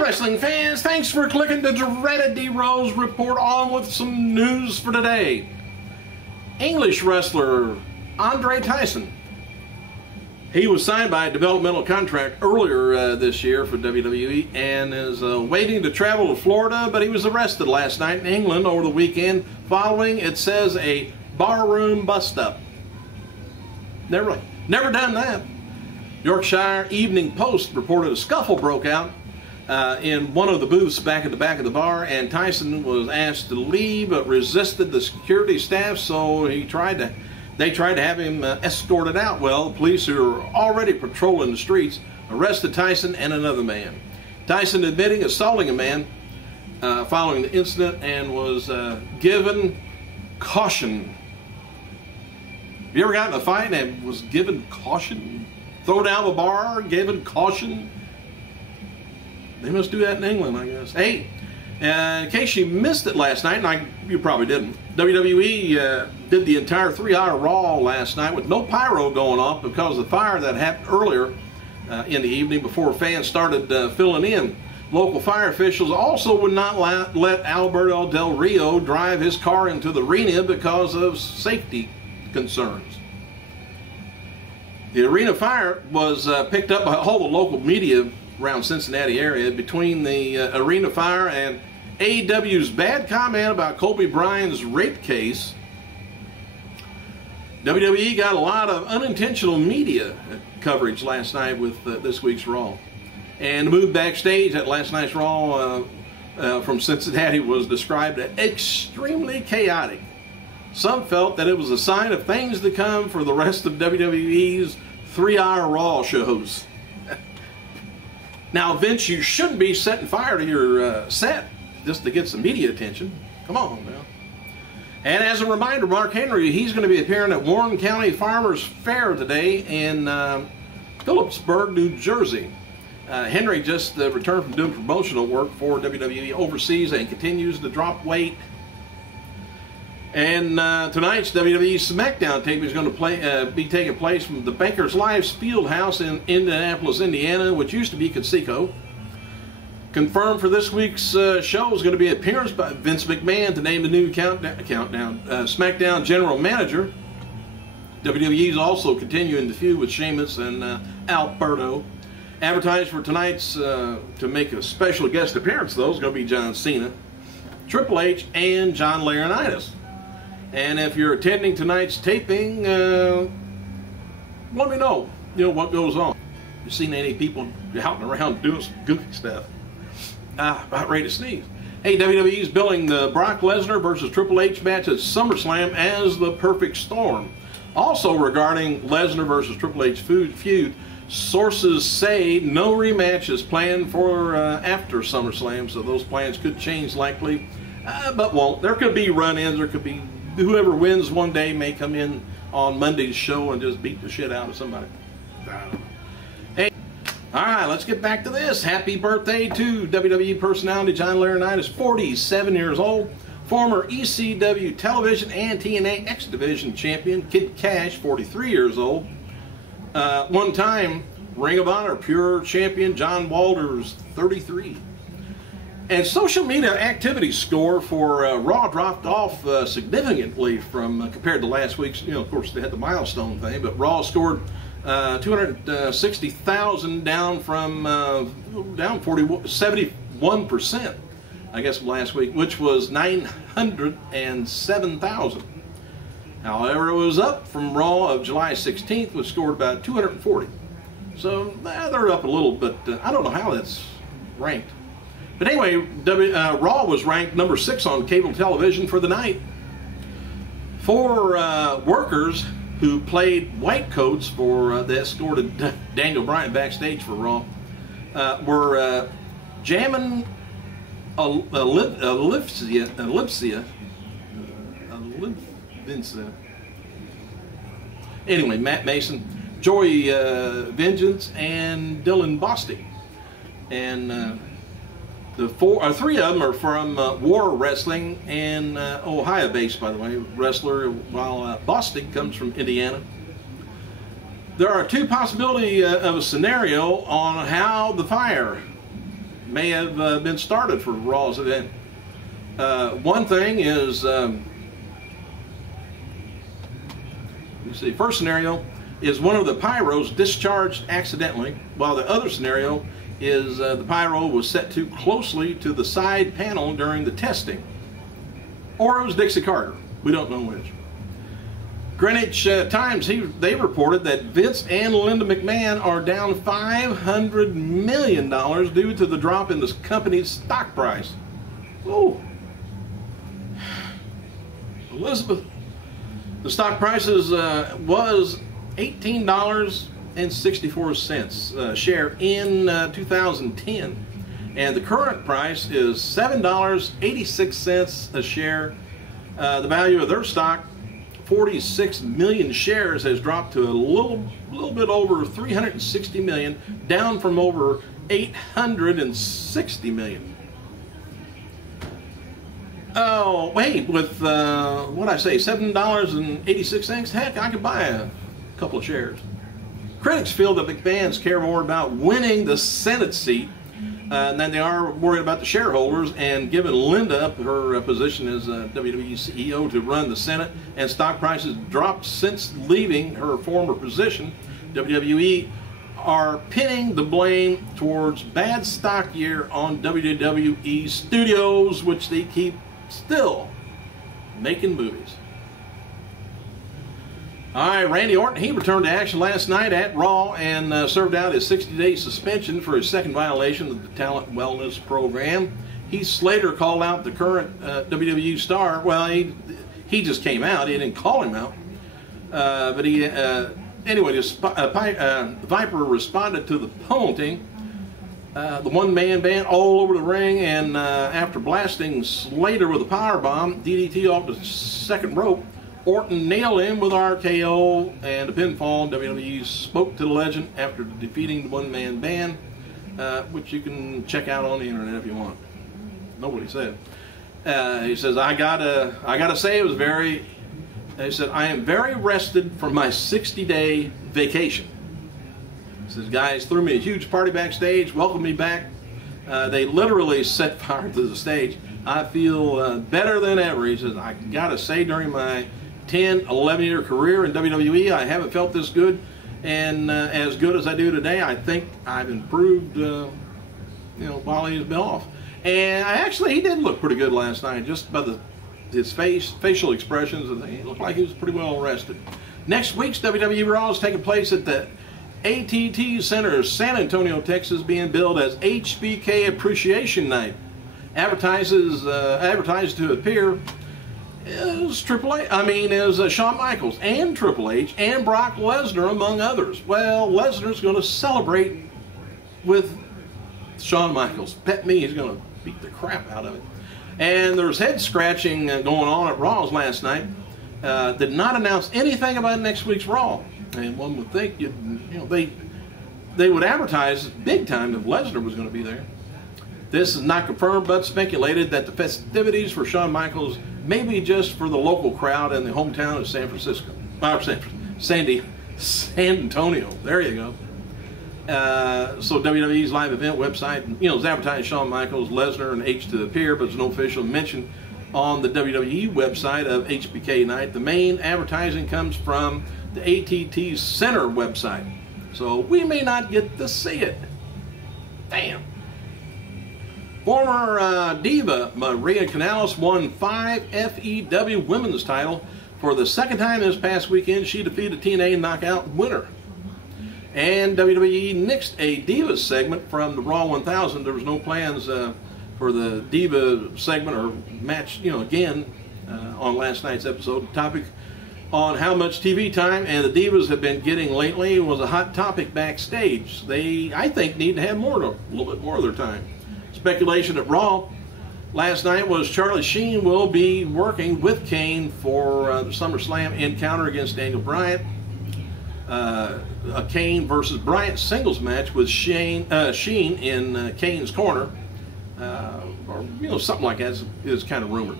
wrestling fans, thanks for clicking the dreaded D-Rose report on with some news for today. English wrestler Andre Tyson. He was signed by a developmental contract earlier this year for WWE and is waiting to travel to Florida, but he was arrested last night in England over the weekend following, it says, a barroom bust-up. Never done that. Yorkshire Evening Post reported a scuffle broke out in one of the booths back at the back of the bar, and Tyson was asked to leave but resisted the security staff, so they tried to have him escorted out. Well, the police, who are already patrolling the streets, arrested Tyson and another man. Tyson admitting assaulting a man following the incident and was given caution. Have you ever gotten in a fight and was given caution? Thrown out of a bar, given caution? They must do that in England, I guess. Hey, in case you missed it last night, and you probably didn't, WWE did the entire 3-hour Raw last night with no pyro going off because of the fire that happened earlier in the evening before fans started filling in. Local fire officials also would not let Alberto Del Rio drive his car into the arena because of safety concerns. The arena fire was picked up by all the local media around Cincinnati area. Between the arena fire and AEW's bad comment about Kobe Bryant's rape case, WWE got a lot of unintentional media coverage last night with this week's Raw. And the move backstage at last night's Raw from Cincinnati was described as extremely chaotic. Some felt that it was a sign of things to come for the rest of WWE's 3-hour Raw shows. Now, Vince, you shouldn't be setting fire to your set just to get some media attention. Come on now. And as a reminder, Mark Henry, he's going to be appearing at Warren County Farmers Fair today in Phillipsburg, New Jersey. Henry just returned from doing promotional work for WWE overseas and continues to drop weight. And tonight's WWE SmackDown tape is going to be taking place from the Bankers Lives Fieldhouse in Indianapolis, Indiana, which used to be Conseco. Confirmed for this week's show is going to be an appearance by Vince McMahon to name the new SmackDown General Manager. WWE is also continuing the feud with Sheamus and Alberto. Advertised for tonight's to make a special guest appearance, though, is going to be John Cena, Triple H, and John Laurinaitis. And if you're attending tonight's taping, let me know, what goes on. You seen any people out and around doing some goofy stuff? About ready to sneeze. Hey, WWE's billing the Brock Lesnar versus Triple H match at SummerSlam as the perfect storm. Also regarding Lesnar versus Triple H feud, sources say no rematch is planned for after SummerSlam, so those plans could change likely, but won't. There could be run-ins, there could be whoever wins one day may come in on Monday's show and just beat the shit out of somebody. Hey, all right, let's get back to this. Happy birthday to WWE personality John Laurinaitis, 47 years old. Former ECW television and TNA X Division champion Kid Cash, 43 years old. One-time Ring of Honor Pure champion John Walters, 33. And social media activity score for Raw dropped off significantly from compared to last week's. Of course, they had the milestone thing, but Raw scored 260,000, down from 71%, I guess, from last week, which was 907,000. However, it was up from Raw of July 16th, which scored about 240. So they're up a little, but I don't know how that's ranked. But anyway, Raw was ranked number 6 on cable television for the night. 4 workers who played white coats for that escorted Daniel Bryan backstage for Raw were jamming Ellipsia. Anyway, Matt Mason, Joey Vengeance, and Dylan Bostic. And the 3 of them are from War Wrestling and Ohio-based, by the way, wrestler, while Bostic comes from Indiana. There are 2 possibilities of a scenario on how the fire may have been started for Raw's event. One thing is, let me see, first scenario is one of the pyros discharged accidentally, while the other scenario is the pyro was set too closely to the side panel during the testing. Or it was Dixie Carter. We don't know which. Greenwich Times, they reported that Vince and Linda McMahon are down $500 million due to the drop in the company's stock price. Oh, Elizabeth, the stock prices was $18.64 a share in 2010, and the current price is $7.86 a share. The value of their stock, 46 million shares, has dropped to a little bit over 360 million, down from over 860 million. Oh, wait, with what I say, $7.86, heck, I could buy a couple of shares. Critics feel that McMahon's care more about winning the Senate seat than they are worried about the shareholders, and given Linda up her position as WWE CEO to run the Senate, and stock prices dropped since leaving her former position, WWE are pinning the blame towards bad stock year on WWE Studios, which they keep still making movies. All right, Randy Orton, he returned to action last night at Raw and served out his 60-day suspension for his second violation of the Talent Wellness Program. Heath Slater called out the current WWE star. Well, he just came out. He didn't call him out. But he, anyway, Viper responded to the penalty. The one-man band all over the ring, and after blasting Slater with a powerbomb, DDT off the second rope, Orton nailed him with RKO and a pinfall. WWE spoke to the legend after defeating the one-man band, which you can check out on the internet if you want. Nobody said. He says, I gotta say, it was very. He said, I am very rested from my 60-day vacation. He says, guys threw me a huge party backstage, welcomed me back. They literally set fire to the stage. I feel better than ever. He says, I gotta say, during my 10, 11-year career in WWE, I haven't felt this good, and as good as I do today. I think I've improved, while he's been off. And he did look pretty good last night, just by his facial expressions. It looked like he was pretty well rested. Next week's WWE Raw is taking place at the AT&T Center, San Antonio, Texas, being billed as HBK Appreciation Night. Advertised to appear is Shawn Michaels and Triple H and Brock Lesnar, among others. Well, Lesnar's going to celebrate with Shawn Michaels. Bet me, he's going to beat the crap out of it. And there's head scratching going on at Raw's last night. Did not announce anything about next week's Raw. And one would think they would advertise big time if Lesnar was going to be there. This is not confirmed, but speculated that the festivities for Shawn Michaels may be just for the local crowd in the hometown of San Antonio. There you go. So WWE's live event website, is advertising Shawn Michaels, Lesnar, and H to appear, but there's no official mention on the WWE website of HBK Night. The main advertising comes from the AT&T Center website, so we may not get to see it. Damn. Former diva Maria Kanellis won 5 FEW women's title for the second time this past weekend. She defeated TNA knockout winner. And WWE nixed a Divas segment from the Raw 1000. There was no plans for the Diva segment or match, again, on last night's episode. The topic on how much TV time and the Divas have been getting lately was a hot topic backstage. They, I think, need to have a little bit more of their time. Speculation at Raw last night was Charlie Sheen will be working with Kane for the SummerSlam encounter against Daniel Bryan. A Kane versus Bryant singles match with Sheen in Kane's corner, or something like that is kind of rumored.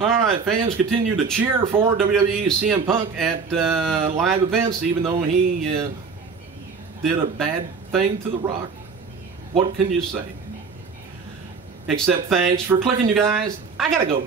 All right, fans continue to cheer for WWE CM Punk at live events, even though he did a bad thing to The Rock. What can you say? Except thanks for clicking, you guys. I gotta go.